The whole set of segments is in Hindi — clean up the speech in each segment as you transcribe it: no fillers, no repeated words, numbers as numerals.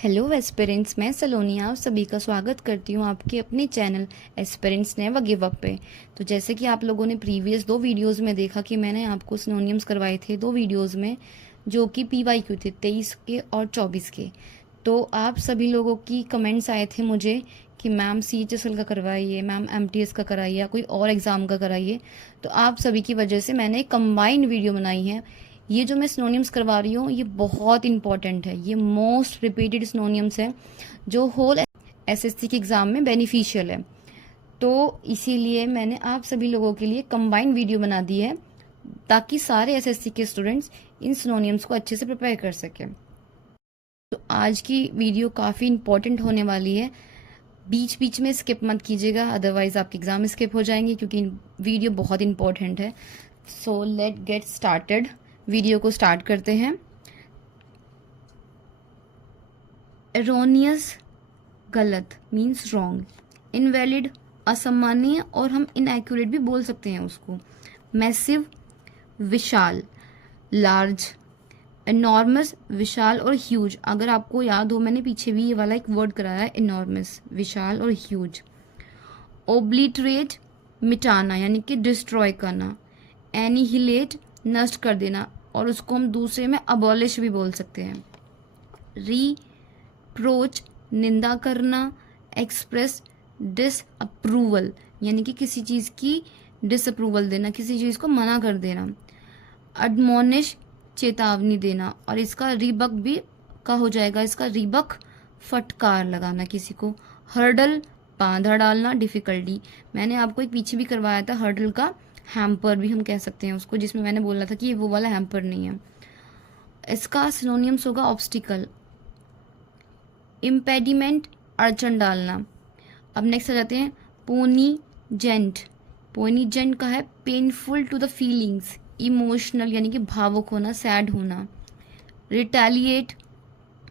हेलो एस्पिरेंट्स, मैं सलोनी आप सभी का स्वागत करती हूँ आपके अपने channel aspirants never give up पे। तो जैसे कि आप लोगों ने प्रीवियस दो वीडियोस में देखा कि मैंने आपको सिनोनिम्स करवाए थे दो वीडियोस में, जो कि PYQ थे 23 के और 24 के। तो आप सभी लोगों की कमेंट्स आए थे मुझे कि मैम CHSL का करवाइए, मैम MTS का कराइए या कोई और एग्ज़ाम का कराइए। तो आप सभी की वजह से मैंने कंबाइंड वीडियो बनाई है। ये जो मैं सिनोनिम्स करवा रही हूँ ये बहुत इंपॉर्टेंट है, ये मोस्ट रिपीटेड सिनोनिम्स है जो होल SSC के एग्ज़ाम में बेनिफिशियल है। तो इसीलिए मैंने आप सभी लोगों के लिए कंबाइंड वीडियो बना दी है ताकि सारे SSC के स्टूडेंट्स इन सिनोनिम्स को अच्छे से प्रिपेयर कर सकें। तो आज की वीडियो काफ़ी इंपॉर्टेंट होने वाली है, बीच बीच में स्किप मत कीजिएगा, अदरवाइज आपके एग्जाम स्किप हो जाएंगे क्योंकि वीडियो बहुत इंपॉर्टेंट है। So let get started, video को स्टार्ट करते हैं। एरोनियस गलत मीन्स रॉन्ग, इनवैलिड असामान्य और हम इनएक्यूरेट भी बोल सकते हैं उसको। मैसिव विशाल, लार्ज, एनॉर्मस विशाल और ह्यूज। अगर आपको याद हो मैंने पीछे भी ये वाला एक वर्ड कराया है, एनॉर्मस विशाल और ह्यूज। ओब्लिटरेट मिटाना यानी कि डिस्ट्रॉय करना। एनिहिलेट नष्ट कर देना और उसको हम दूसरे में अबॉलिश भी बोल सकते हैं। रिप्रोच निंदा करना। एक्सप्रेस डिसअप्रूवल यानी कि किसी चीज़ की डिसअप्रूवल देना, किसी चीज़ को मना कर देना। एडमोनिश चेतावनी देना और इसका रिबक भी का हो जाएगा, इसका रिबक फटकार लगाना किसी को। हर्डल बांधा डालना, डिफिकल्टी। मैंने आपको एक पीछे भी करवाया था हर्डल का, हैम्पर भी हम कह सकते हैं उसको, जिसमें मैंने बोला था कि ये वो वाला हैम्पर नहीं है। इसका सिनोनिम्स होगा ऑब्स्टिकल। इम्पेडिमेंट अड़चन डालना। अब नेक्स्ट आ जाते हैं पोनीजेंट। पोनीजेंट का है painful to the feelings, emotional यानी कि भावुक होना, सैड होना। रिटेलिएट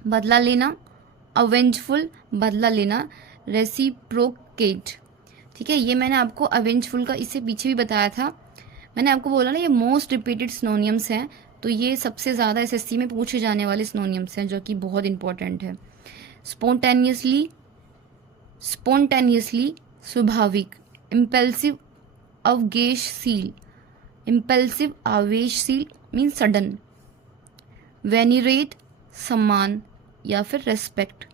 बदला लेना। अवेंजफुल बदला लेना। रेसिप्रोकेट, ठीक है, ये मैंने आपको अवेंजफुल का इससे पीछे भी बताया था। मैंने आपको बोला ना ये मोस्ट रिपीटेड सिनोनिम्स हैं, तो ये सबसे ज़्यादा SSC में पूछे जाने वाले सिनोनिम्स हैं जो कि बहुत इंपॉर्टेंट है। स्पॉन्टेनियसली, स्पॉन्टेनियसली स्वाभाविक। इम्पल्सिव अवगेशशील, इम्पल्सिव आवेशशील मीन्स सडन। वेनिरेट सम्मान या फिर रेस्पेक्ट।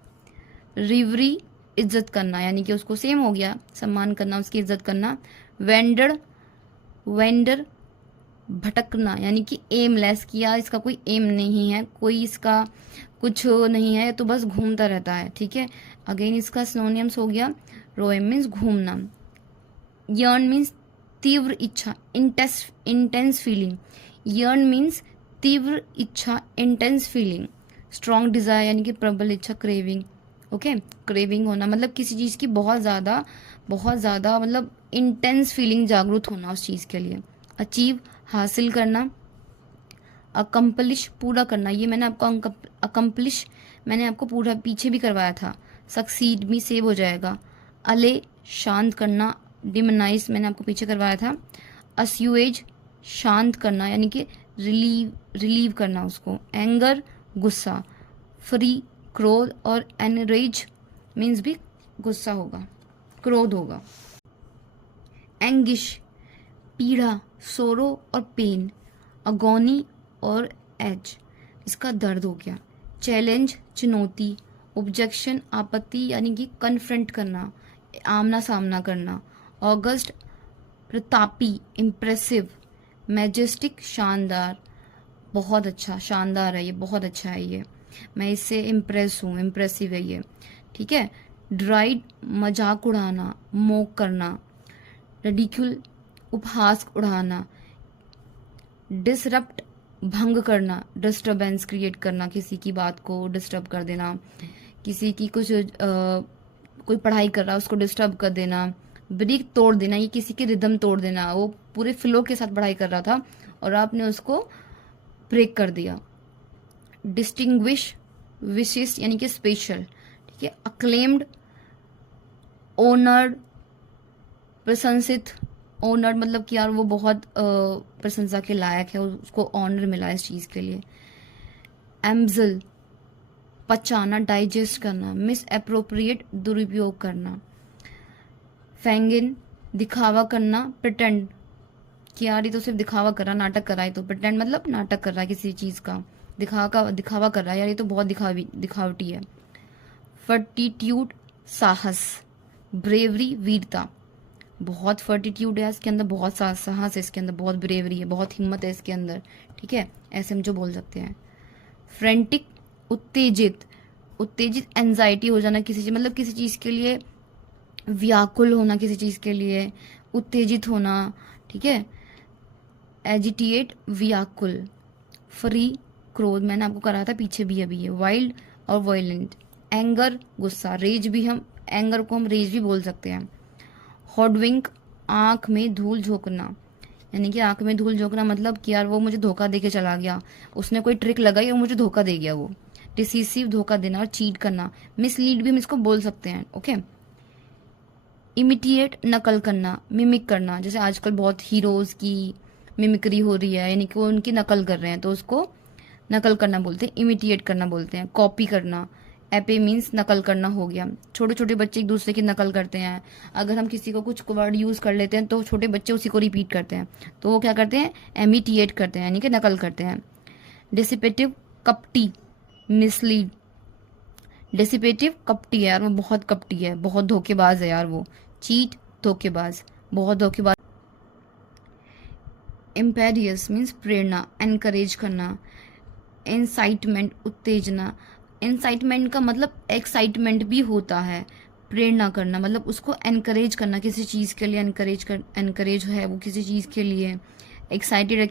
रिवरी इज्जत करना यानी कि उसको सेम हो गया, सम्मान करना, उसकी इज्जत करना। वेंडर, वेंडर भटकना यानी कि एमलेस, किया इसका कोई एम नहीं है, कोई इसका कुछ नहीं है, तो बस घूमता रहता है, ठीक है। अगेन इसका सिनोनिम्स हो गया रोएम मीन्स घूमना। यर्न मीन्स तीव्र इच्छा, इंटेंस फीलिंग। यर्न मीन्स तीव्र इच्छा, इंटेंस फीलिंग। स्ट्रॉन्ग डिजायर यानी कि प्रबल इच्छा, क्रेविंग। ओके, क्रेविंग होना मतलब किसी चीज़ की बहुत ज़्यादा मतलब इंटेंस फीलिंग, जागरूक होना उस चीज़ के लिए। अचीव हासिल करना। अकम्पलिश पूरा करना, ये मैंने आपको अकम्पलिश मैंने आपको पूरा पीछे भी करवाया था। सक्सीड भी सेव हो जाएगा। अले शांत करना। डिमोनाइज मैंने आपको पीछे करवाया था। अस्यूएज शांत करना यानी कि रिलीव करना उसको। एंगर गुस्सा। फ्री क्रोध और एनरेज मीन्स भी गुस्सा होगा, क्रोध होगा। एंगिश पीड़ा, सोरो और पेन। अगोनी और एज इसका दर्द हो गया। चैलेंज चुनौती। ऑब्जेक्शन आपत्ति यानी कि कन्फ्रंट करना, आमना सामना करना। ऑगस्ट प्रतापी, इम्प्रेसिव। मैजेस्टिक शानदार, बहुत अच्छा, शानदार है ये, बहुत अच्छा है ये, मैं इससे इम्प्रेस हूँ, इम्प्रेसिव है ये, ठीक है। ड्राइड मजाक उड़ाना, मोक करना। रेडिक्यूल उपहास उड़ाना। डिसरप्ट भंग करना, डिस्टरबेंस क्रिएट करना, किसी की बात को डिस्टर्ब कर देना, किसी की कुछ कोई पढ़ाई कर रहा है उसको डिस्टर्ब कर देना। ब्रेक तोड़ देना, ये किसी की रिदम तोड़ देना, वो पूरे फ्लो के साथ पढ़ाई कर रहा था और आपने उसको ब्रेक कर दिया। डिस्टिंग्विश विशिष्ट यानी कि स्पेशल, ठीक है। अक्लेम्ड ऑनर्ड प्रशंसित। ऑनर्ड मतलब कि यार वो बहुत प्रशंसा के लायक है, उसको ऑनर मिला इस चीज़ के लिए। एम्बल पचाना, डाइजेस्ट करना, मिस अप्रोप्रिएट, दुरुपयोग करना। फैंगिन, दिखावा करना, प्रिटेंड कि यार ये तो सिर्फ दिखावा कर रहा, नाटक कर रहा है। तो प्रिटेंड मतलब नाटक कर रहा है किसी चीज का, दिखावा कर रहा है, यार ये तो बहुत दिखावटी है। फर्टिट्यूड, साहस, ब्रेवरी, वीरता, बहुत फर्टिट्यूड है इसके अंदर, बहुत साहस है इसके अंदर, बहुत ब्रेवरी है, बहुत हिम्मत है इसके अंदर, ठीक है, ऐसे हम जो बोल सकते हैं। फ्रेंटिक, उत्तेजित एंजाइटी हो जाना किसी चीज, मतलब किसी चीज के लिए व्याकुल होना, किसी चीज के लिए उत्तेजित होना, ठीक है। एजिटिएट, व्याकुल। फ्री, क्रोध, मैंने आपको करा था पीछे भी अभी है। वाइल्ड और वायलेंट। एंगर, गुस्सा। रेज भी हम एंगर को हम रेज भी बोल सकते हैं। हॉडविंक, आंख में धूल झोंकना, यानी कि आंख में धूल झोंकना मतलब कि यार वो मुझे धोखा दे के चला गया, उसने कोई ट्रिक लगाई और मुझे धोखा दे गया वो। डिसीसिव, धोखा देना और चीट करना। मिसलीड भी हम इसको बोल सकते हैं, ओके। इमिटिएट, नकल करना, मिमिक करना, जैसे आजकल बहुत हीरोज की मिमिक्री हो रही है, यानी कि वो उनकी नकल कर रहे हैं, तो उसको नकल करना बोलते हैं, इमिटिएट करना बोलते हैं। कॉपी करना, एपे मीन्स नकल करना हो गया। छोटे छोटे बच्चे एक दूसरे की नकल करते हैं, अगर हम किसी को कुछ वर्ड यूज कर लेते हैं तो छोटे बच्चे उसी को रिपीट करते हैं, तो वो क्या करते हैं, एमिटिएट करते हैं, यानी कि नकल करते हैं। डिसिपेटिव, कपटी, मिसलीड। डिसिपेटिव कपटी है यार, वो बहुत कपटी है, बहुत धोखेबाज है यार वो। चीट, धोखेबाज, बहुत धोखेबाज। इम्पेरियस मीन्स प्रेरणा, एनकरेज करना। इंसाइटमेंट, उत्तेजना। इंसाइटमेंट का मतलब एक्साइटमेंट भी होता है। प्रेरणा करना मतलब उसको एनकरेज करना, किसी चीज़ के लिए एनकरेज है वो किसी चीज़ के लिए, एक्साइटेड है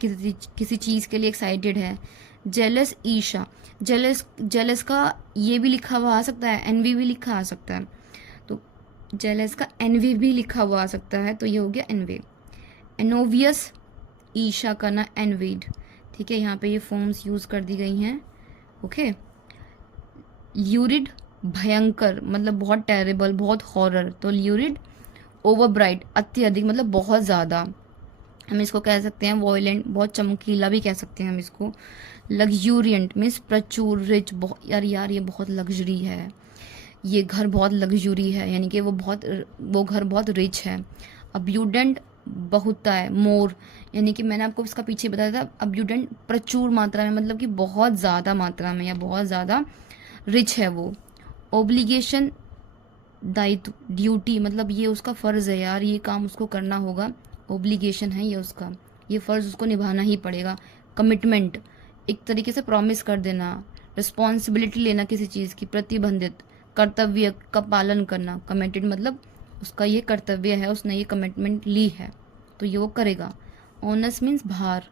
किसी चीज़ के लिए एक्साइटेड है। जेलस, ईर्ष्या। जेलस का ये भी लिखा हुआ आ सकता है, एनवी भी लिखा आ सकता है, तो जेलस का एनवी भी लिखा हुआ आ सकता है, तो ये हो गया एनवी। एनोवियस, ईर्ष्या करना, एनवीड, ठीक है, यहाँ पे ये फॉर्म्स यूज कर दी गई हैं, ओके। ल्यूरिड, भयंकर मतलब बहुत टेरेबल, बहुत हॉरर, तो ल्यूरिड। ओवरब्राइट, अत्यधिक मतलब बहुत ज़्यादा, हम इसको कह सकते हैं वॉयलेंट, बहुत चमकीला भी कह सकते हैं हम इसको। लग्जूरियंट मीन्स प्रचुर, रिच, बहुत यार ये बहुत लग्जरी है, ये घर बहुत लग्जरी है, यानी कि वो घर बहुत रिच है। अब्यूडेंट, बहुता है, मोर, यानी कि मैंने आपको इसका पीछे बताया था, अब्यूडेंट प्रचुर मात्रा में, मतलब कि बहुत ज़्यादा मात्रा में या बहुत ज़्यादा रिच है वो। ओब्लिगेशन, दायित्व, ड्यूटी, मतलब ये उसका फ़र्ज़ है यार, ये काम उसको करना होगा, ओब्लिगेशन है ये उसका, ये फ़र्ज़ उसको निभाना ही पड़ेगा। कमिटमेंट, एक तरीके से प्रॉमिस कर देना। रिस्पॉन्सिबिलिटी लेना किसी चीज़ की, प्रतिबंधित। कर्तव्य का पालन करना, कमिटेड मतलब उसका ये कर्तव्य है, उसने ये कमिटमेंट ली है तो ये वो करेगा। ऑनस मीन्स भार,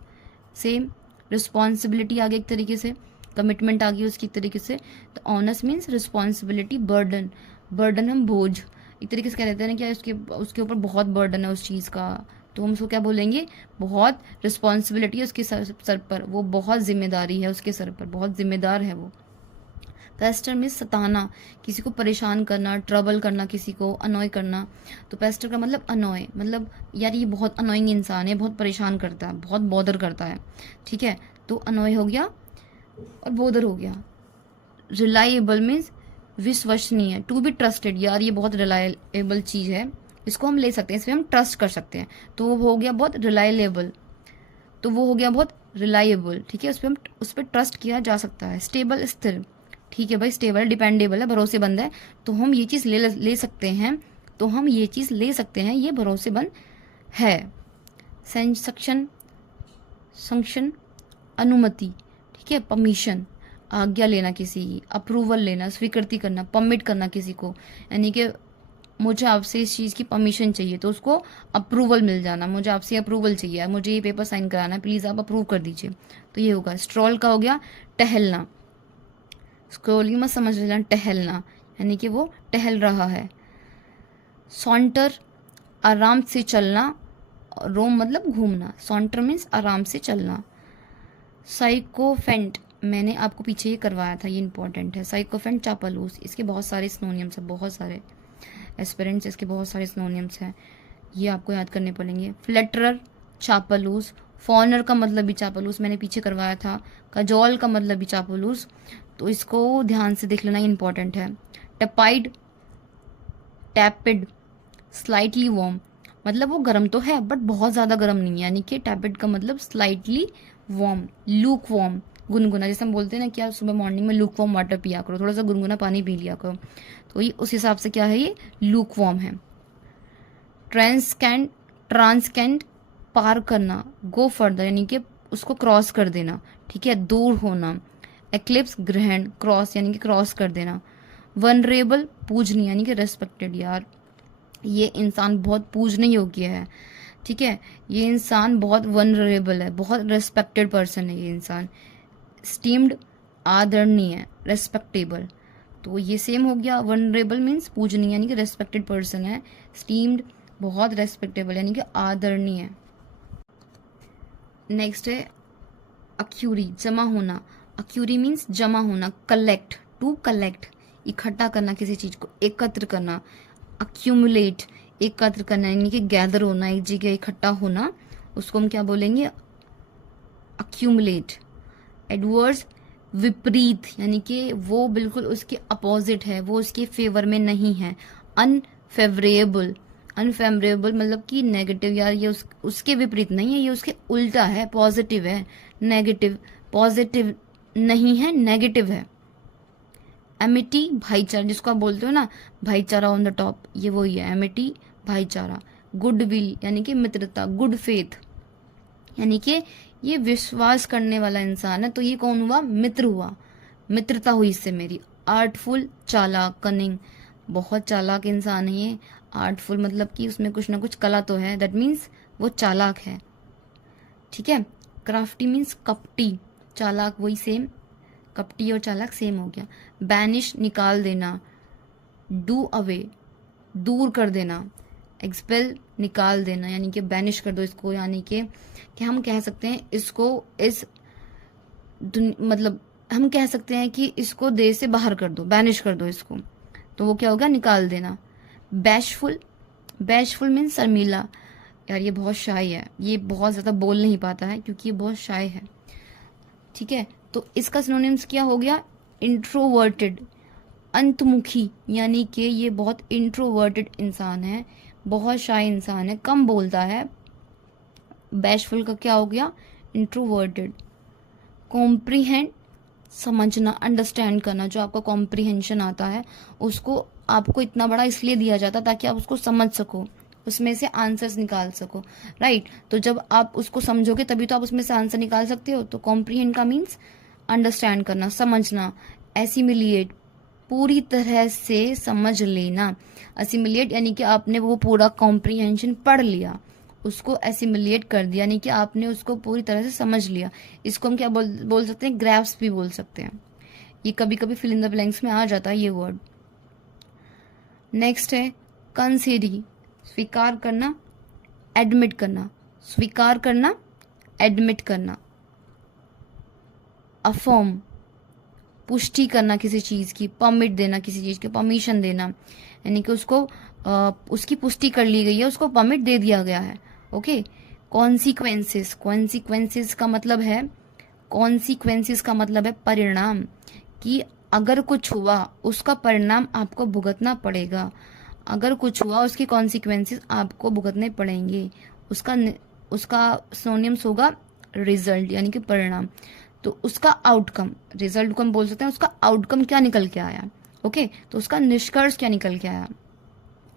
सेम रिस्पॉन्सिबिलिटी आ गई एक तरीके से, कमिटमेंट आ गई उसकी एक तरीके से, तो ऑनस मीन्स रिस्पॉन्सिबिलिटी। बर्डन हम बोझ, एक तरीके से कह देते हैं ना कि उसके ऊपर बहुत बर्डन है उस चीज़ का, तो हम उसको क्या बोलेंगे, बहुत रिस्पॉन्सिबिलिटी है उसके सर पर, वो बहुत जिम्मेदारी है उसके सर पर, बहुत जिम्मेदार है वो। पेस्टर मीन्स सताना, किसी को परेशान करना, ट्रबल करना, किसी को अनॉय करना, तो पेस्टर का मतलब अनॉय, मतलब यार ये बहुत अनोइंग इंसान है, बहुत परेशान करता है, बहुत बॉदर करता है, ठीक है, तो अनॉय हो गया और बॉदर हो गया। रिलायबल मीन्स विश्वसनीय, टू बी ट्रस्टेड, यार ये बहुत रिलायबल चीज़ है, इसको हम ले सकते हैं, इसमें हम ट्रस्ट कर सकते हैं, तो वो हो गया बहुत रिलायबल, तो वो हो गया बहुत रिलायबल, ठीक है, उस पर ट्रस्ट किया जा सकता है। स्टेबल, स्थिर, ठीक है भाई, स्टेबल डिपेंडेबल है, भरोसेमंद है, तो हम ये चीज़ ले सकते हैं, तो हम ये चीज़ ले सकते हैं, ये भरोसेमंद है। संक्शन, अनुमति, ठीक है, परमिशन, आज्ञा लेना किसी की, अप्रूवल लेना, स्वीकृति करना, परमिट करना किसी को, यानी कि मुझे आपसे इस चीज़ की परमिशन चाहिए तो उसको अप्रूवल मिल जाना, मुझे आपसे अप्रूवल चाहिए, मुझे ये पेपर साइन कराना है, प्लीज़ आप अप्रूव कर दीजिए, तो ये होगा। स्ट्रॉल का हो गया टहलना, स्क्रॉलिंग मत समझ लेना, टहलना यानी कि वो टहल रहा है। सॉन्टर, आराम से चलना, रोम मतलब घूमना, सॉन्टर मीन्स आराम से चलना। साइकोफेंट, मैंने आपको पीछे ये करवाया था, ये इंपॉर्टेंट है। साइकोफेंट, चापलूस, इसके बहुत सारे सिनोनिम्स हैं, बहुत सारे एस्पिरेंट्स इसके बहुत सारे सिनोनिम्स हैं, ये आपको याद करने पड़ेंगे। फ्लैटरर, चापलूस, फॉनर का मतलब भी चापलूस, मैंने पीछे करवाया था। कजोल का मतलब भी चापलूस, तो इसको ध्यान से देख लेना, इंपॉर्टेंट है। टपाइड, टैपिड, स्लाइटली वार्म, मतलब वो गर्म तो है बट बहुत ज़्यादा गर्म नहीं है, यानी कि टैपिड का मतलब स्लाइटली वार्म। लूक वार्म, गुनगुना, जैसे हम बोलते हैं ना कि यार सुबह मॉर्निंग में लूक वार्म वाटर पिया करो, थोड़ा सा गुनगुना पानी पी लिया करो, तो ये उस हिसाब से क्या है, ये लूक वार्म है। ट्रांसकेंड, ट्रांसकेंड, पार करना, गो फर्दर, यानी कि उसको क्रॉस कर देना, ठीक है, दूर होना। एक्लिप्स, ग्रहण, क्रॉस यानी कि क्रॉस कर देना। वनरेबल, पूजनीय यानी कि रेस्पेक्टेड, यार ये इंसान बहुत पूजने योग्य है, ठीक है, ये इंसान बहुत वनरेबल है, बहुत रेस्पेक्टेड पर्सन है ये इंसान। स्टीम्ड, आदरणीय, रेस्पेक्टेबल, तो ये सेम हो गया। वनरेबल मीन्स पूजनीय यानी कि रेस्पेक्टेड पर्सन है, स्टीम्ड बहुत रेस्पेक्टेबल यानी कि आदरणीय। नेक्स्ट है अक्यूरी, जमा होना। अक्यूरी मीन्स जमा होना। कलेक्ट, टू कलेक्ट, इकट्ठा करना, किसी चीज को एकत्र करना। अक्यूमुलेट, एकत्र करना यानी कि गैदर होना, एक जगह इकट्ठा होना, उसको हम क्या बोलेंगे, अक्यूमुलेट। एडवर्स, विपरीत, यानी कि वो बिल्कुल उसके अपोजिट है, वो उसके फेवर में नहीं है। अनफेवरेबल, अनफेवरेबल मतलब कि नेगेटिव, यार ये उसके विपरीत नहीं है, ये उसके उल्टा है, पॉजिटिव है। नेगेटिव, पॉजिटिव नहीं है, नेगेटिव है। एमिटी, भाईचारा, जिसको आप बोलते हो ना भाईचारा ऑन द टॉप, ये वही है एमिटी, भाईचारा। गुडविल यानी कि मित्रता। गुड फेथ यानी कि ये विश्वास करने वाला इंसान है, तो ये कौन हुआ, मित्र हुआ, मित्रता हुई इससे मेरी। आर्टफुल, चालाक, कनिंग, बहुत चालाक इंसान है ये। आर्टफुल मतलब कि उसमें कुछ ना कुछ कला तो है, दैट मीन्स वो चालाक है, ठीक है। क्राफ्टी मीन्स कपटी, चालाक वही सेम, कपटी और चालाक सेम हो गया। बैनिश, निकाल देना। डू अवे, दूर कर देना। एक्सपेल, निकाल देना, यानी कि बैनिश कर दो इसको, यानी कि हम कह सकते हैं इसको इस मतलब हम कह सकते हैं कि इसको देश से बाहर कर दो, बैनिश कर दो इसको, तो वो क्या होगा, निकाल देना। बैशफुल, बैशफुल मीन्स शर्मीला, यार ये बहुत शाय है, ये बहुत ज़्यादा बोल नहीं पाता है क्योंकि ये बहुत शाय है, ठीक है। तो इसका सिनोनिम्स क्या हो गया, इंट्रोवर्टेड, अंतमुखी, यानी कि ये बहुत इंट्रोवर्टेड इंसान है, बहुत शाय इंसान है, कम बोलता है। बैशफुल का क्या हो गया, इंट्रोवर्टेड। कॉम्प्रीहेंड, समझना, अंडरस्टैंड करना, जो आपका कॉम्प्रीहेंशन आता है उसको आपको इतना बड़ा इसलिए दिया जाता है ताकि आप उसको समझ सको, उसमें से आंसर्स निकाल सको, राइट। तो जब आप उसको समझोगे तभी तो आप उसमें से आंसर निकाल सकते हो। तो कॉम्प्रीहेंड का मीन्स अंडरस्टैंड करना, समझना। एसिमिलिएट, पूरी तरह से समझ लेना। असिमिलिएट यानी कि आपने वो पूरा कॉम्प्रीहेंशन पढ़ लिया, उसको एसिमिलिएट कर दिया, यानी कि आपने उसको पूरी तरह से समझ लिया। इसको हम क्या बोल सकते हैं, ग्रैस्प भी बोल सकते हैं। ये कभी कभी फिल इन द ब्लैंक्स में आ जाता है ये वर्ड। नेक्स्ट है कंसीडी, स्वीकार करना, एडमिट करना। स्वीकार करना, एडमिट करना। अफर्म, पुष्टि करना किसी चीज़ की, परमिट देना किसी चीज़ की, परमिशन देना, यानी कि उसको उसकी पुष्टि कर ली गई है, उसको परमिट दे दिया गया है, ओके। कॉन्सिक्वेंसेस, कॉन्सिक्वेंसेस का मतलब है, कॉन्सिक्वेंसेस का मतलब है परिणाम, कि अगर कुछ हुआ उसका परिणाम आपको भुगतना पड़ेगा, अगर कुछ हुआ उसके कॉन्सिक्वेंसेस आपको भुगतने पड़ेंगे। उसका उसका सिनोनिम्स होगा रिजल्ट, यानी कि परिणाम। तो उसका आउटकम, रिजल्ट को हम बोल सकते हैं उसका आउटकम क्या निकल के आया, ओके, तो उसका निष्कर्ष क्या निकल के आया।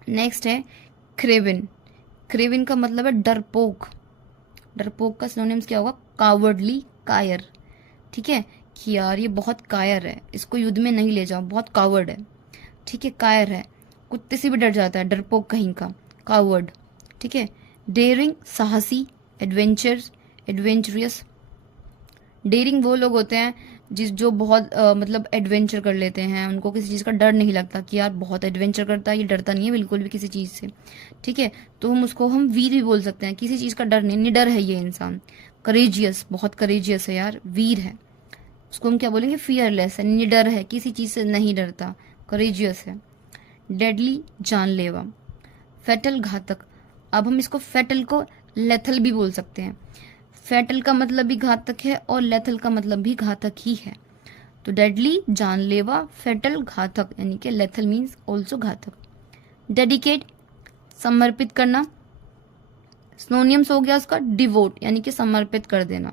नेक्स्ट है क्रेविन, क्रेविन का मतलब है डरपोक, डरपोक का सिनोनिम्स क्या होगा, कावर्डली, कायर, ठीक है, कि यार ये बहुत कायर है, इसको युद्ध में नहीं ले जाओ, बहुत कावर्ड है, ठीक है, कायर है, कुत्ते से भी डर जाता है, डरपोक कहीं का, कावर्ड, ठीक है। डेयरिंग, साहसी, एडवेंचर्स, एडवेंचरियस। डेयरिंग वो लोग होते हैं जो बहुत मतलब एडवेंचर कर लेते हैं, उनको किसी चीज़ का डर नहीं लगता, कि यार बहुत एडवेंचर करता है, ये डरता नहीं है बिल्कुल भी किसी चीज़ से, ठीक है। तो हम उसको हम वीर भी बोल सकते हैं, किसी चीज़ का डर नहीं, निडर है ये इंसान। करेजियस, बहुत करेजियस है यार, वीर है, उसको हम क्या बोलेंगे, फियरलेस है, निडर है, किसी चीज़ से नहीं डरता, करेजियस है। डेडली, जानलेवा। फेटल, घातक, अब हम इसको फेटल को लेथल भी बोल सकते हैं। फैटल का मतलब भी घातक है और लेथल का मतलब भी घातक ही है। तो डेडली जानलेवा, फैटल घातक, यानी कि लेथल मीन्स ऑल्सो घातक। डेडिकेट समर्पित करना, सिनोनिम्स हो गया उसका डिवोट, यानी कि समर्पित कर देना,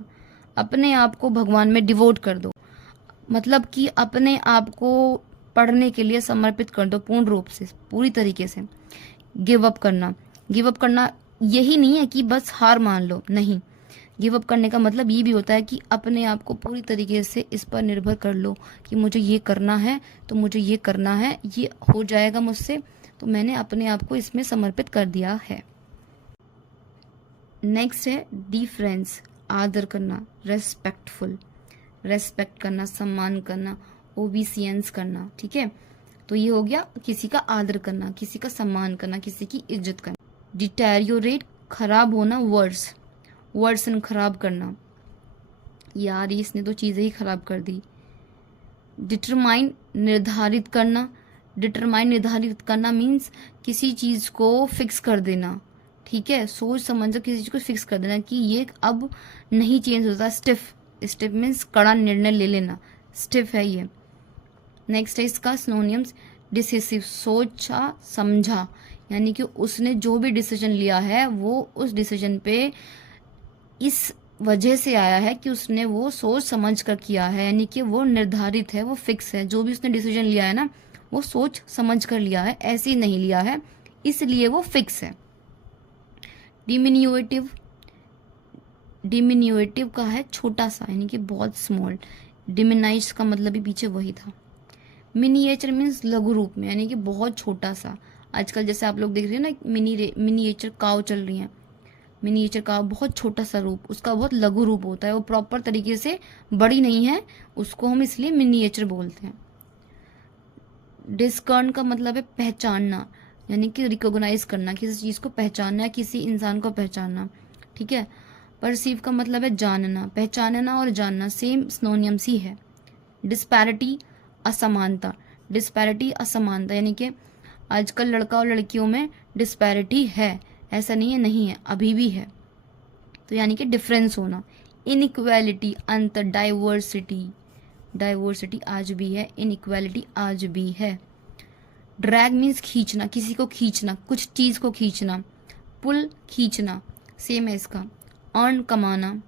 अपने आप को भगवान में डिवोट कर दो, मतलब कि अपने आप को पढ़ने के लिए समर्पित कर दो पूर्ण रूप से, पूरी तरीके से। गिव अप करना, गिव अप करना यही नहीं है कि बस हार मान लो, नहीं, गिव अप करने का मतलब ये भी होता है कि अपने आप को पूरी तरीके से इस पर निर्भर कर लो कि मुझे ये करना है तो मुझे ये करना है, ये हो जाएगा मुझसे, तो मैंने अपने आप को इसमें समर्पित कर दिया है। नेक्स्ट है डिफरेंस, आदर करना, रेस्पेक्टफुल, रेस्पेक्ट करना, सम्मान करना, ओबीसियंस करना, ठीक है। तो ये हो गया किसी का आदर करना, किसी का सम्मान करना, किसी की इज्जत करना। डिटेरियोरेट खराब होना, वर्स, वर्सन खराब करना, यार इसने तो चीज़ें ही खराब कर दी। डिटरमाइन निर्धारित करना, डिटरमाइन निर्धारित करना मीन्स किसी चीज़ को फिक्स कर देना, ठीक है, सोच समझ किसी चीज़ को फिक्स कर देना कि ये अब नहीं चेंज होता। स्टिफ, स्टिफ मीन्स कड़ा निर्णय ले लेना, स्टिफ है ये। नेक्स्ट है इसका सिनोनिम्स, डिसिसिव, सोचा समझा, यानी कि उसने जो भी डिसीजन लिया है वो उस डिसीजन पे इस वजह से आया है कि उसने वो सोच समझ कर किया है, यानी कि वो निर्धारित है, वो फिक्स है, जो भी उसने डिसीजन लिया है ना वो सोच समझ कर लिया है, ऐसे ही नहीं लिया है, इसलिए वो फिक्स है। डिमिन्यूएटिव, डिमिन्यूएटिव का है छोटा सा, यानी कि बहुत स्मॉल। डिमिनाइज का मतलब भी पीछे वही था। मिनिएचर मीन्स लघु रूप में, यानी कि बहुत छोटा सा। आजकल जैसे आप लोग देख रहे हैं ना मिनिएचर काव चल रही हैं, मिनिएचर का बहुत छोटा सा रूप, उसका बहुत लघु रूप होता है, वो प्रॉपर तरीके से बड़ी नहीं है, उसको हम इसलिए मिनिएचर बोलते हैं। डिस्कर्न का मतलब है पहचानना, यानी कि रिकॉग्नाइज करना, किसी चीज़ को पहचानना, किसी इंसान को पहचानना, ठीक है। परसीव का मतलब है जानना, पहचानना और जानना सेम सिनोनिम्स ही है। डिस्पैरिटी असमानता, डिस्पैरिटी असमानता, यानी कि आजकल लड़का और लड़कियों में डिस्पैरिटी है, ऐसा नहीं है, नहीं है, अभी भी है, तो यानी कि डिफरेंस होना। इनइक्वालिटी अंतर, डाइवर्सिटी, डाइवर्सिटी आज भी है, इनइक्वालिटी आज भी है। ड्रैग मीन्स खींचना, किसी को खींचना, कुछ चीज़ को खींचना। पुल खींचना सेम है इसका। अर्न कमाना,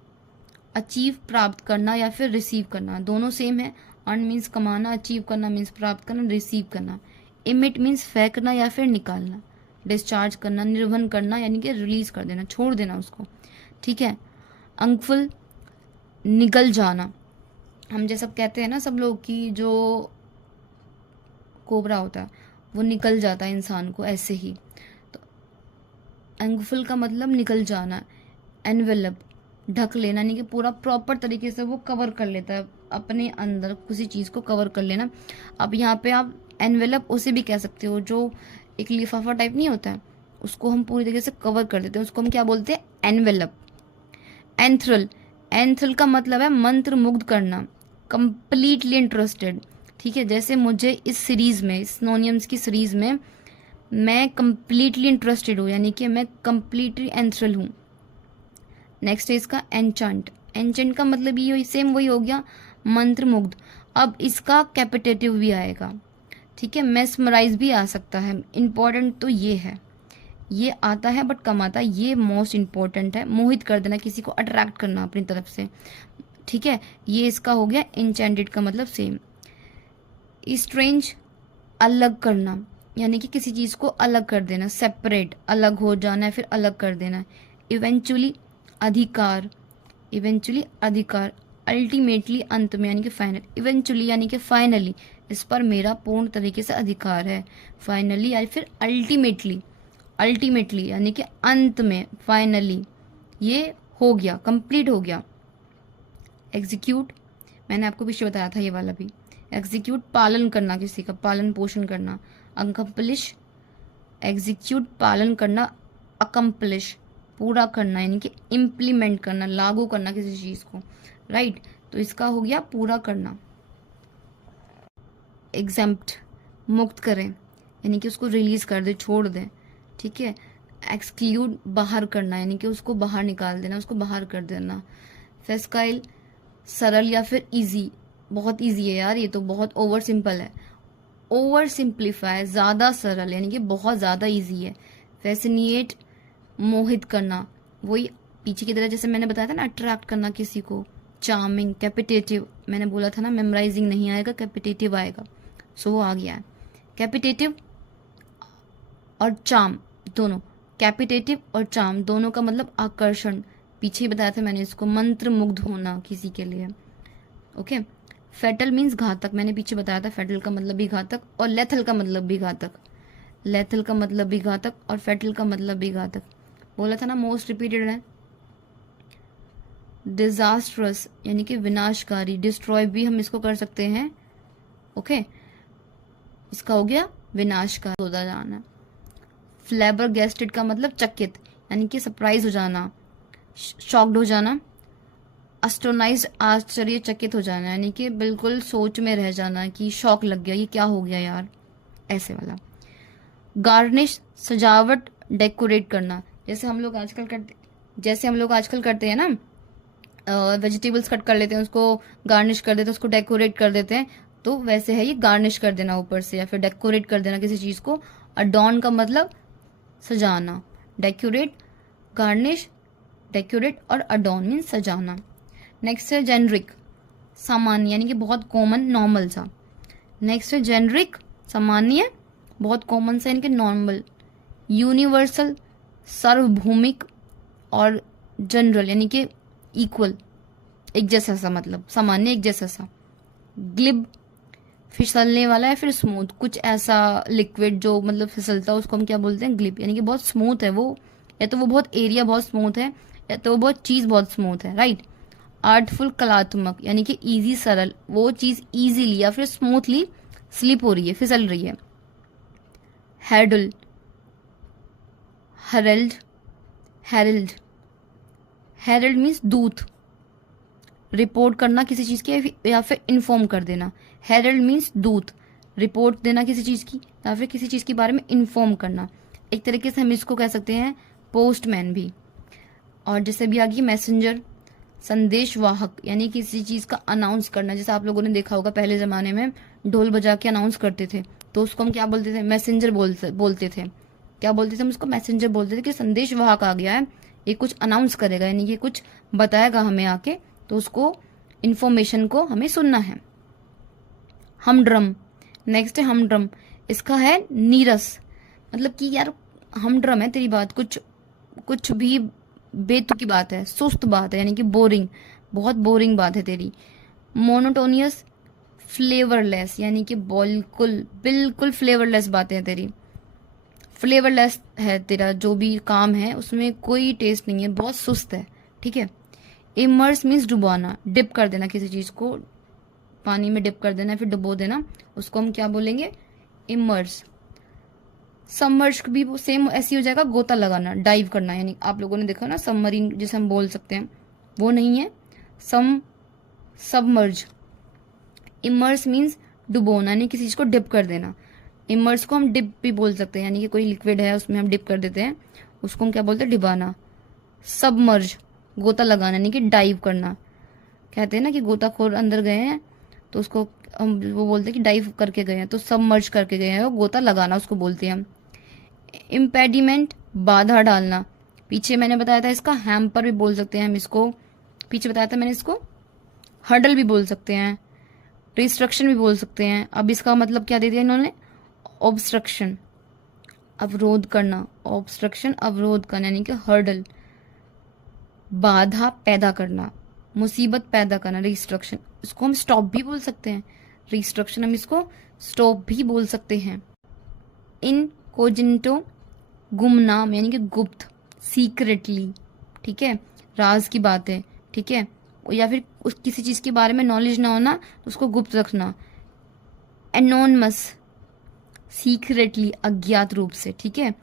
अचीव प्राप्त करना या फिर रिसीव करना, दोनों सेम है। अर्न मीन्स कमाना, अचीव करना मीन्स प्राप्त करना, रिसीव करना। इमिट मीन्स फेंकना या फिर निकालना। डिस्चार्ज करना, निर्वन करना, यानी कि रिलीज कर देना, छोड़ देना उसको, ठीक है। अंगफुल निगल जाना, हम जैसा कहते हैं ना सब लोग कि जो कोबरा होता है वो निकल जाता है इंसान को, ऐसे ही। तो अंगफुल का मतलब निकल जाना। एनवेलप ढक लेना, यानी कि पूरा प्रॉपर तरीके से वो कवर कर लेता है, अपने अंदर किसी चीज़ को कवर कर लेना। अब यहाँ पे आप एनवेलप उसे भी कह सकते हो, जो एक लिफाफा टाइप नहीं होता है, उसको हम पूरी तरीके से कवर कर देते हैं, उसको हम क्या बोलते हैं, एनवेलप। एंथ्रल, एंथ्रल का मतलब है मंत्र मुग्ध करना, कंप्लीटली इंटरेस्टेड, ठीक है। जैसे मुझे इस सीरीज में, सिनोनिम्स की सीरीज में मैं कंप्लीटली इंटरेस्टेड हूँ, यानी कि मैं कंप्लीटली एंथ्रल हूँ। नेक्स्ट है इसका एंचेंट, एंचेंट का मतलब ये सेम वही हो गया, मंत्र मुग्ध। अब इसका कैपिटेटिव भी आएगा, ठीक है, मेस्मराइज भी आ सकता है। इंपॉर्टेंट तो ये है, ये आता है बट कम आता है, ये मोस्ट इंपॉर्टेंट है। मोहित कर देना, किसी को अट्रैक्ट करना अपनी तरफ से, ठीक है, ये इसका हो गया। एंचेंटेड का मतलब सेम। स्ट्रेंज अलग करना, यानी कि किसी चीज़ को अलग कर देना, सेपरेट, अलग हो जाना है, फिर अलग कर देना। इवेंचुअली अधिकार, इवेंचुअली अधिकार। अल्टीमेटली अंत में, यानी कि फाइनल। इवेंचुअली यानी कि फाइनली, इस पर मेरा पूर्ण तरीके से अधिकार है। फाइनली या फिर अल्टीमेटली, अल्टीमेटली यानी कि अंत में, फाइनली ये हो गया, कंप्लीट हो गया। एग्जीक्यूट, मैंने आपको पीछे बताया था ये वाला भी। एग्जीक्यूट पालन करना, किसी का पालन पोषण करना। अकम्प्लिश, एग्जीक्यूट पालन करना, अकम्प्लिश पूरा करना, यानी कि इम्प्लीमेंट करना, लागू करना किसी चीज़ को, राइट। तो इसका हो गया पूरा करना। एग्जेम्प्ट मुक्त करें, यानी कि उसको रिलीज कर दे, छोड़ दें, ठीक है। एक्सक्लूड बाहर करना, यानी कि उसको बाहर निकाल देना, उसको बाहर कर देना। फैस्काइल सरल या फिर इजी, बहुत इजी है यार, ये तो बहुत ओवर सिंपल है। ओवर सिंप्लीफाई ज़्यादा सरल, यानी कि बहुत ज़्यादा इजी है। फैसिनिएट मोहित करना, वही पीछे की तरह जैसे मैंने बताया था ना, अट्रैक्ट करना किसी को। चार्मिंग, कैपिटेटिव, मैंने बोला था ना मेमोराइजिंग नहीं आएगा, कैपिटेटिव आएगा, सो वो आ गया है। कैपिटेटिव और चार्म दोनों, कैपिटेटिव और चार्म दोनों का मतलब आकर्षण, पीछे ही बताया था मैंने इसको, मंत्र मुग्ध होना किसी के लिए। ओके। फेटल मीन्स घातक, मैंने पीछे बताया था फेटल का मतलब भी घातक और लेथल का मतलब भी घातक। लेथल का मतलब भी घातक और फेटल का मतलब भी घातक, बोला था ना मोस्ट रिपीटेड है। डिजास्ट्रस यानी कि विनाशकारी, डिस्ट्रॉय भी हम इसको कर सकते हैं। ओके, इसका हो गया विनाशकारी, होता जाना। फ्लैबरगेस्टेड का मतलब चकित, यानी कि सरप्राइज हो जाना, शॉक्ड हो जाना। एस्टोनाइज्ड आश्चर्यचकित हो जाना, यानी कि बिल्कुल सोच में रह जाना कि शॉक लग गया, ये क्या हो गया यार, ऐसे वाला। गार्निश सजावट, डेकोरेट करना, जैसे हम लोग आजकल करते हैं ना, वेजिटेबल्स कट कर लेते हैं, उसको गार्निश कर देते हैं, उसको डेकोरेट कर देते हैं, तो वैसे है ये गार्निश कर देना ऊपर से, या फिर डेकोरेट कर देना किसी चीज को। अडॉर्न का मतलब सजाना, डेकोरेट, गार्निश, डेकोरेट और अडॉर्न मीन सजाना। नेक्स्ट है जेनरिक, सामान्य, यानी कि बहुत कॉमन, नॉर्मल सा। नेक्स्ट है जेनरिक, सामान्य, बहुत कॉमन सा, यानी कि नॉर्मल। यूनिवर्सल, सार्वभौमिक, और जनरल यानी कि इक्वल, एक जैसा सा, मतलब सामान्य एक जैसा सा। ग्लिब, फिसलने वाला, या फिर स्मूथ, कुछ ऐसा लिक्विड जो मतलब फिसलता है उसको हम क्या बोलते हैं, ग्लिब, यानी कि बहुत स्मूथ है वो, या तो वो बहुत एरिया बहुत स्मूथ है, या तो वो बहुत चीज बहुत स्मूथ है, राइट। आर्टफुल, कलात्मक, यानी कि इजी, सरल, वो चीज इजीली या फिर स्मूथली स्लिप हो रही है, फिसल रही है। हेडल, हेरल्ड, हेरल्ड, हेरल्ड मीन्स दूत, रिपोर्ट करना किसी चीज की या फिर इन्फॉर्म कर देना। हेरल्ड मीन्स दूत, रिपोर्ट देना किसी चीज की या फिर किसी चीज के बारे में इन्फॉर्म करना। एक तरीके से हम इसको कह सकते हैं पोस्टमैन भी। और जैसे भी आ गई मैसेंजर, संदेशवाहक, यानी किसी चीज का अनाउंस करना, जैसे आप लोगों ने देखा होगा पहले जमाने में ढोल बजा के अनाउंस करते थे, तो उसको हम क्या बोलते थे, मैसेंजर बोलते थे। क्या बोलते थे हम उसको, मैसेंजर बोलते थे, कि संदेशवाहक आ गया है, ये कुछ अनाउंस करेगा, यानी कि कुछ बताएगा हमें आके, तो उसको इंफॉर्मेशन को हमें सुनना है। हमड्रम, नेक्स्ट है हमड्रम, इसका है नीरस, मतलब कि यार हमड्रम है तेरी बात, कुछ भी बेतुकी बात है, सुस्त बात है, यानी कि बोरिंग, बहुत बोरिंग बात है तेरी। मोनोटोनियस, फ्लेवरलेस, यानी कि बिल्कुल फ्लेवरलेस बातें हैं तेरी, फ्लेवरलेस है तेरा जो भी काम है, उसमें कोई टेस्ट नहीं है, बहुत सुस्त है, ठीक है। इमर्स मीन्स डुबाना, डिप कर देना किसी चीज को, पानी में डिप कर देना फिर डुबो देना, उसको हम क्या बोलेंगे, इमर्स। सबमर्ज भी सेम ऐसी हो जाएगा, गोता लगाना, डाइव करना, यानी आप लोगों ने देखा ना सबमरीन जिसे हम बोल सकते हैं, वो नहीं है, सबमर्ज। इमर्स मीन्स डुबोना, यानी किसी चीज को डिप कर देना। इमर्स को हम डिप भी बोल सकते हैं, यानी कि कोई लिक्विड है उसमें हम डिप कर देते हैं, उसको हम क्या बोलते हैं, डिबाना। सबमर्ज, गोता लगाना, यानी कि डाइव करना, कहते हैं ना कि गोताखोर अंदर गए हैं तो उसको हम वो बोलते हैं कि डाइव करके गए हैं, तो सबमर्ज करके गए हैं, वो गोता लगाना उसको बोलते हैं हम। इम्पेडिमेंट, बाधा डालना, पीछे मैंने बताया था इसका हैम्पर भी बोल सकते हैं हम इसको, पीछे बताया था मैंने इसको हर्डल भी बोल सकते हैं, रिस्ट्रक्शन भी बोल सकते हैं। अब इसका मतलब क्या दे दिया इन्होंने, ऑब्स्ट्रक्शन, अवरोध करना, ऑब्स्ट्रक्शन अवरोध करना, यानी कि हर्डल। बाधा पैदा करना, मुसीबत पैदा करना, रिस्ट्रक्शन, इसको हम स्टॉप भी बोल सकते हैं, रिस्ट्रक्शन हम इसको स्टॉप भी बोल सकते हैं। इनकोजिंटो, गुमनाम, यानी कि गुप्त, सीक्रेटली, ठीक है, राज की बात है, ठीक है, या फिर किसी चीज के बारे में नॉलेज ना होना तो उसको गुप्त रखना। एनोनमस, सीक्रेटली, अज्ञात रूप से, ठीक है।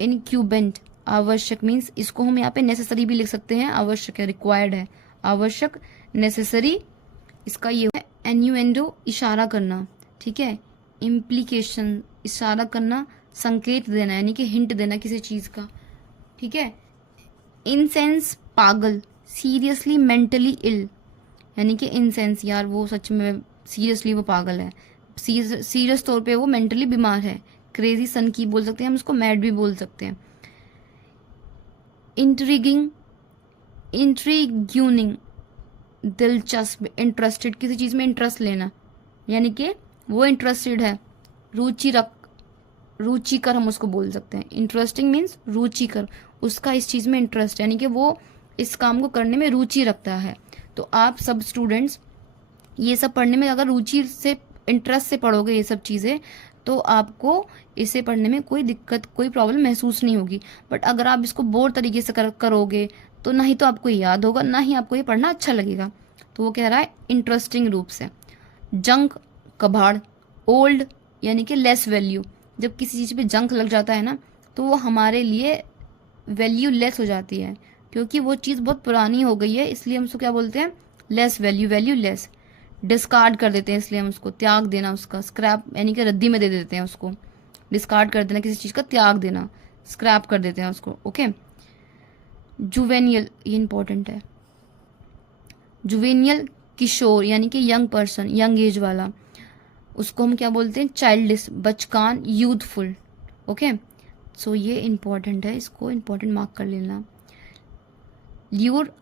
इनक्यूबेंट, आवश्यक मीन्स इसको हम यहाँ पे नेसेसरी भी लिख सकते हैं, आवश्यक है, रिक्वायर्ड है, आवश्यक, नेसेसरी, इसका ये है। एन्यूएंडो, इशारा करना, ठीक है। इम्प्लीकेशन, इशारा करना, संकेत देना यानी कि हिंट देना किसी चीज़ का, ठीक है। इनसेंस पागल, सीरियसली मेंटली इल, यानी कि इनसेंस यार वो सच में सीरियसली वो पागल है, सीरियस तौर पे वो मेंटली बीमार है। क्रेजी सन की बोल सकते हैं हम उसको, मैड भी बोल सकते हैं। इंट्रीगिंग, इंट्रीग्यूनिंग, दिलचस्प, इंटरेस्टेड, किसी चीज़ में इंटरेस्ट लेना, यानी कि वो इंटरेस्टेड है। रुचिकर हम उसको बोल सकते हैं। इंटरेस्टिंग मीन्स रुचिकर, उसका इस चीज़ में इंटरेस्ट, यानी कि वो इस काम को करने में रुचि रखता है। तो आप सब स्टूडेंट्स ये सब पढ़ने में अगर रुचि से, इंटरेस्ट से पढ़ोगे ये सब चीज़ें, तो आपको इसे पढ़ने में कोई दिक्कत, कोई प्रॉब्लम महसूस नहीं होगी। बट अगर आप इसको बोर तरीके से करोगे तो ना ही तो आपको याद होगा, ना ही आपको ये पढ़ना अच्छा लगेगा। तो वो कह रहा है इंटरेस्टिंग रूप से। जंक, कबाड़। ओल्ड यानी कि लेस वैल्यू, जब किसी चीज़ पे जंक लग जाता है ना तो वो हमारे लिए वैल्यू लेस हो जाती है, क्योंकि वो चीज़ बहुत पुरानी हो गई है, इसलिए हम उसको क्या बोलते हैं, less value, value less. Discard कर देते हैं, इसलिए हम उसको त्याग देना, उसका स्क्रैप यानी कि रद्दी में दे देते हैं उसको। डिस्कार्ड कर देना, किसी चीज़ का त्याग देना, स्क्रैप कर देते हैं उसको, ओके। जुवेनियल, ये इंपॉर्टेंट है। जुवेनियल किशोर यानी कि यंग पर्सन, यंग एज वाला, उसको हम क्या बोलते हैं, चाइल्डिश, बचकान, यूथफुल, ओके। सो ये इंपॉर्टेंट है, इसको इंपॉर्टेंट मार्क कर लेना। ल्यूर,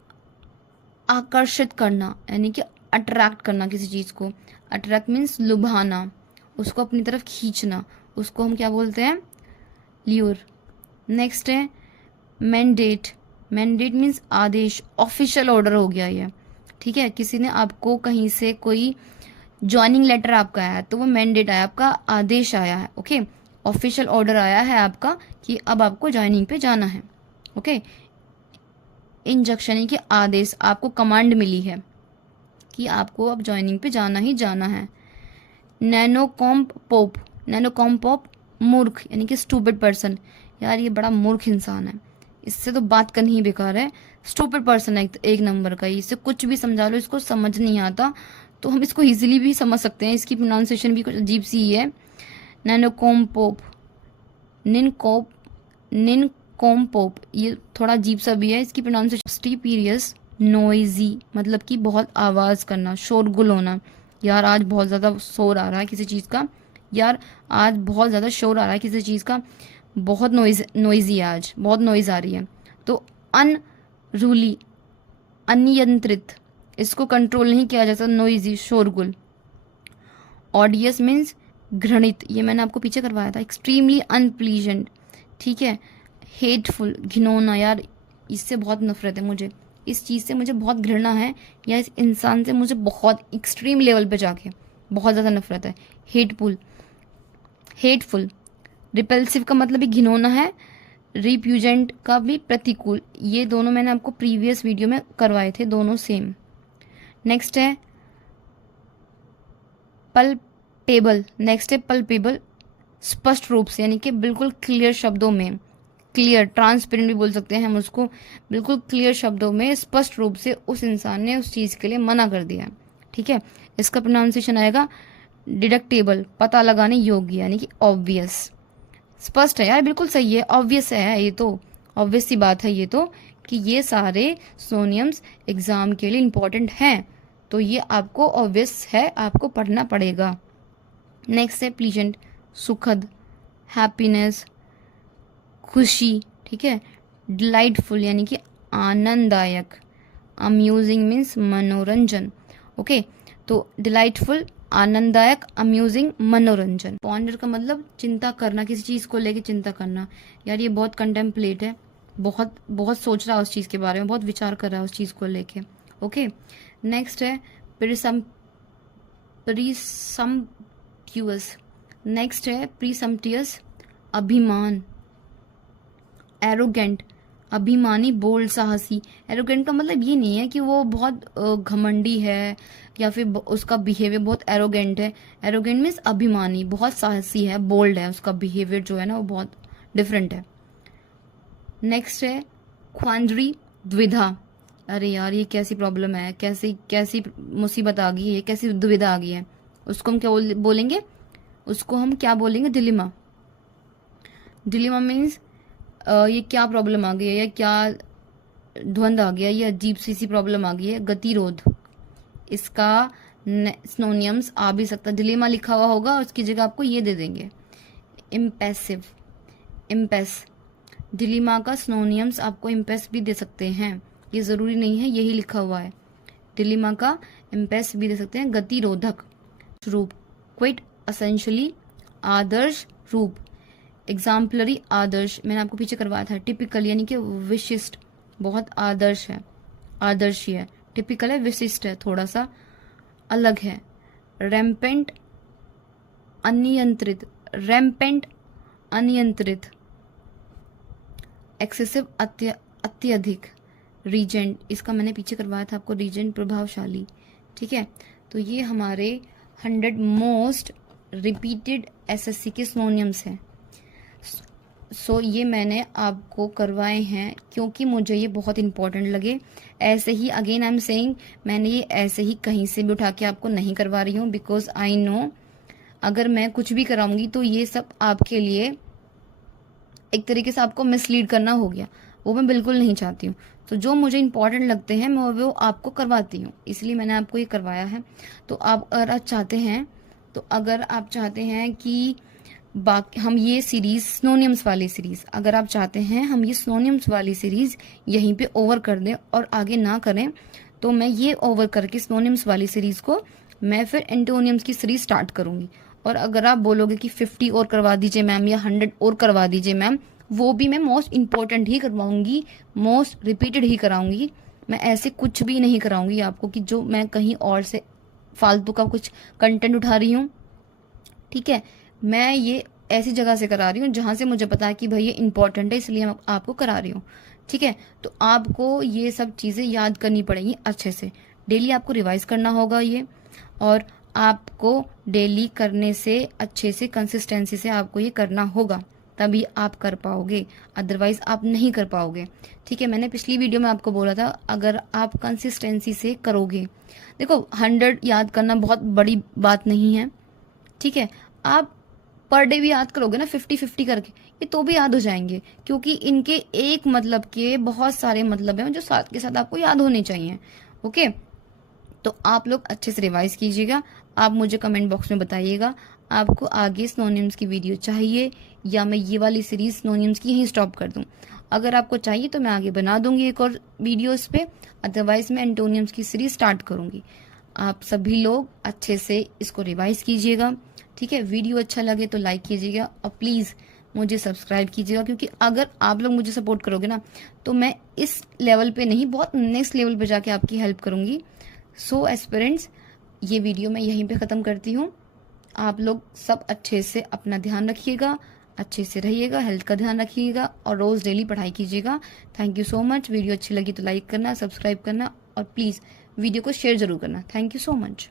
आकर्षित करना यानी कि अट्रैक्ट करना किसी चीज़ को। अट्रैक्ट मीन्स लुभाना, उसको अपनी तरफ खींचना, उसको हम क्या बोलते हैं, ल्यूर। नेक्स्ट है मैंडेट। मैंडेट मीन्स आदेश, ऑफिशियल ऑर्डर हो गया ये, ठीक है। किसी ने आपको कहीं से कोई ज्वाइनिंग लेटर आपका आया है तो वो मैंडेट आया, आपका आदेश आया है, ओके। ऑफिशियल ऑर्डर आया है आपका कि अब आपको ज्वाइनिंग पे जाना है, ओके। इंजक्शन यानी कि आदेश, आपको कमांड मिली है कि आपको अब ज्वाइनिंग पे जाना ही जाना है। नैनोकॉम्प पोप, नैनोकॉम्प पोप मूर्ख यानी कि स्टूपिड पर्सन, यार ये बड़ा मूर्ख इंसान है, इससे तो बात करनी ही बेकार है। स्टूपिड पर्सन है एक नंबर का, इससे कुछ भी समझा लो, इसको समझ नहीं आता, तो हम इसको इजीली भी समझ सकते हैं, इसकी प्रोनाउंसिएशन भी कुछ अजीब सी ही है। नैनोकॉम्पोप, निनकोप, निनकॉम्पोप, ये थोड़ा अजीब सा भी है इसकी प्रोनाउंसिएशन। स्टीपीरियस, नोइजी मतलब कि बहुत आवाज़ करना, शोरगुल होना। यार आज बहुत ज़्यादा शोर आ रहा है किसी चीज़ का, यार आज बहुत ज़्यादा शोर आ रहा है किसी चीज़ का, बहुत नोइजी है आज, बहुत नॉइज़ आ रही है। तो अनरूली, अनियंत्रित, इसको कंट्रोल नहीं किया जाता, नोइजी, शोरगुल। ऑडियस मीन्स घृणित, ये मैंने आपको पीछे करवाया था। एक्सट्रीमली अनप्लीजेंट, ठीक है। हेटफुल, घिनौना, यार इससे बहुत नफरत है मुझे, इस चीज़ से मुझे बहुत घृणा है, या इस इंसान से मुझे बहुत एक्सट्रीम लेवल पे जाके बहुत ज़्यादा नफरत है। Hateful, hateful. रिपल्सिव का मतलब भी घिनौना है, रिप्यूजेंट का भी प्रतिकूल, ये दोनों मैंने आपको प्रीवियस वीडियो में करवाए थे, दोनों सेम। नेक्स्ट है पल्पेबल, नेक्स्ट है पल्पेबल, स्पष्ट रूप से यानी कि बिल्कुल क्लियर शब्दों में, क्लियर, ट्रांसपेरेंट भी बोल सकते हैं हम उसको, बिल्कुल क्लियर शब्दों में, स्पष्ट रूप से उस इंसान ने उस चीज़ के लिए मना कर दिया, ठीक है। इसका प्रोनाउंसिएशन आएगा डिडक्टेबल, पता लगाने योग्य यानी कि ऑब्वियस। स्पष्ट है यार, बिल्कुल सही है, ऑब्वियस है, ये तो ऑब्वियस सी बात है ये तो, कि ये सारे सोनियम्स एग्ज़ाम के लिए इम्पॉर्टेंट हैं, तो ये आपको ऑब्वियस है, आपको पढ़ना पड़ेगा। नेक्स्ट है प्लीजेंट, सुखद, हैप्पीनेस, खुशी, ठीक है। डिलाइटफुल यानी कि आनंददायक। अम्यूजिंग मीन्स मनोरंजन, ओके। तो डिलाइटफुल, आनंददायक, अम्यूजिंग, मनोरंजन। पॉन्डर का मतलब चिंता करना, किसी चीज़ को लेके चिंता करना, यार ये बहुत कंटेम्पलेट है, बहुत बहुत सोच रहा है उस चीज़ के बारे में, बहुत विचार कर रहा है उस चीज़ को लेके, ओके। नेक्स्ट है प्रीसम्प्टियस, नेक्स्ट है प्रीसम्प्टियस, अभिमान। एरोगेंट, अभिमानी, बोल्ड, साहसी। एरोगेंट का मतलब ये नहीं है कि वो बहुत घमंडी है या फिर उसका बिहेवियर बहुत एरोगेंट है। एरोगेंट मीन्स अभिमानी, बहुत साहसी है, बोल्ड है, उसका बिहेवियर जो है ना वो बहुत डिफरेंट है। नेक्स्ट है क्वांड्री, द्विधा। अरे यार ये कैसी प्रॉब्लम है, कैसी कैसी मुसीबत आ गई है, कैसी दुविधा आ गई है, उसको हम क्या बोलेंगे, उसको हम क्या बोलेंगे, डिलेमा। डिलेमा मीन्स ये क्या प्रॉब्लम आ गई है, या क्या द्वंद आ गया, ये अजीब सी प्रॉब्लम आ गई है। गतिरोध, इसका सिनोनियम्स आ भी सकता है, डिलेमा लिखा हुआ होगा उसकी जगह आपको ये दे देंगे। इम्पेसिव, इम्पेस, डिलेमा का सिनोनियम्स आपको इम्पेस भी दे सकते हैं, ये ज़रूरी नहीं है यही लिखा हुआ है। डिलेमा का इम्पेस भी दे सकते हैं। गतिरोधक रूप, क्विट असेंशली, आदर्श रूप, एग्जाम्पलरी, आदर्श, मैंने आपको पीछे करवाया था। टिपिकल यानी कि विशिष्ट, बहुत आदर्श है, आदर्शी है। टिपिकल है, विशिष्ट है, थोड़ा सा अलग है। रैम्पेंट, अनियंत्रित, रैम्पेंट अनियंत्रित। एक्सेसिव, अत्यधिक। रीजेंट, इसका मैंने पीछे करवाया था आपको, रीजेंट प्रभावशाली। ठीक है, तो ये हमारे 100 मोस्ट रिपीटेड एसएससी के सिनोनिम्स हैं। सो ये मैंने आपको करवाए हैं क्योंकि मुझे ये बहुत इंपॉर्टेंट लगे। ऐसे ही अगेन आई एम सेइंग, मैंने ये ऐसे ही कहीं से भी उठा के आपको नहीं करवा रही हूँ, बिकॉज आई नो अगर मैं कुछ भी कराऊंगी तो ये सब आपके लिए एक तरीके से आपको मिसलीड करना हो गया, वो मैं बिल्कुल नहीं चाहती हूँ। तो जो मुझे इंपॉर्टेंट लगते हैं मैं वो आपको करवाती हूँ, इसलिए मैंने आपको ये करवाया है। तो आप अगर आप चाहते हैं कि बाकी हम ये सीरीज सिनोनिम्स वाली सीरीज, अगर आप चाहते हैं हम ये सिनोनिम्स वाली सीरीज यहीं पे ओवर कर दें और आगे ना करें, तो मैं ये ओवर करके सिनोनिम्स वाली सीरीज को मैं फिर एंटोनियम्स की सीरीज स्टार्ट करूंगी। और अगर आप बोलोगे कि 50 और करवा दीजिए मैम या 100 और करवा दीजिए मैम, वो भी मैं मोस्ट इंपॉर्टेंट ही करवाऊंगी, मोस्ट रिपीटेड ही कराऊंगी। मैं ऐसे कुछ भी नहीं कराऊंगी आपको कि जो मैं कहीं और से फालतू का कुछ कंटेंट उठा रही हूँ। ठीक है, मैं ये ऐसी जगह से करा रही हूँ जहाँ से मुझे पता है कि भाई ये इंपॉर्टेंट है, इसलिए मैं आपको करा रही हूँ। ठीक है, तो आपको ये सब चीज़ें याद करनी पड़ेंगी अच्छे से, डेली आपको रिवाइज करना होगा ये, और आपको डेली करने से अच्छे से कंसिस्टेंसी से आपको ये करना होगा, तभी आप कर पाओगे, अदरवाइज आप नहीं कर पाओगे। ठीक है, मैंने पिछली वीडियो में आपको बोला था अगर आप कंसिस्टेंसी से करोगे, देखो 100 याद करना बहुत बड़ी बात नहीं है। ठीक है, आप पर डे भी याद करोगे ना 50-50 करके, ये तो भी याद हो जाएंगे, क्योंकि इनके एक मतलब के बहुत सारे मतलब हैं जो साथ के साथ आपको याद होने चाहिए। ओके, तो आप लोग अच्छे से रिवाइज कीजिएगा। आप मुझे कमेंट बॉक्स में बताइएगा आपको आगे सिनोनिम्स की वीडियो चाहिए या मैं ये वाली सीरीज सिनोनिम्स की यहीं स्टॉप कर दूं। अगर आपको चाहिए तो मैं आगे बना दूंगी एक और वीडियो इस पे, अदरवाइज मैं एंटोनियम्स की सीरीज स्टार्ट करूंगी। आप सभी लोग अच्छे से इसको रिवाइज कीजिएगा। ठीक है, वीडियो अच्छा लगे तो लाइक कीजिएगा और प्लीज़ मुझे सब्सक्राइब कीजिएगा, क्योंकि अगर आप लोग मुझे सपोर्ट करोगे ना तो मैं इस लेवल पे नहीं, बहुत नेक्स्ट लेवल पे जाके आपकी हेल्प करूंगी। सो एस्पिरेंट्स, ये वीडियो मैं यहीं पे ख़त्म करती हूँ। आप लोग सब अच्छे से अपना ध्यान रखिएगा, अच्छे से रहिएगा, हेल्थ का ध्यान रखिएगा और रोज़ डेली पढ़ाई कीजिएगा। Thank you so much. Video अच्छी लगी तो लाइक करना, सब्सक्राइब करना और प्लीज़ वीडियो को शेयर ज़रूर करना। Thank you so much.